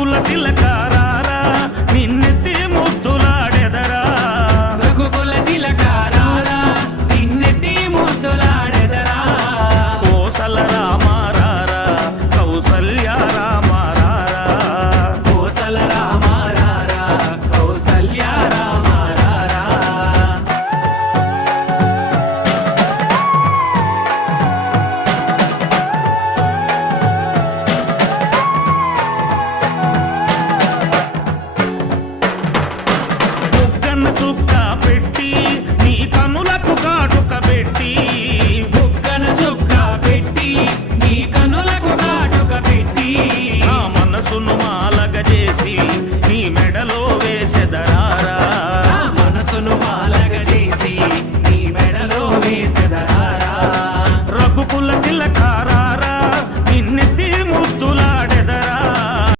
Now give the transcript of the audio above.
రఘుకుల తిలకారారా నిన్నెత్తి ముద్దులాడెదరా రఘుకుల తిలకారారా నిన్నెత్తి ముద్దులాడెదరా కోసల రామారారా కౌసల్య రామారారా కోసల రామారారా కౌసల్య రామారారా బుగ్గన చుక్క పెట్టి నీ కనులకు కాటుక పెట్టి బుగ్గన చుక్క పెట్టి నీ కనులకు కాటుక పెట్టి నా మనసును మాలగ చేసి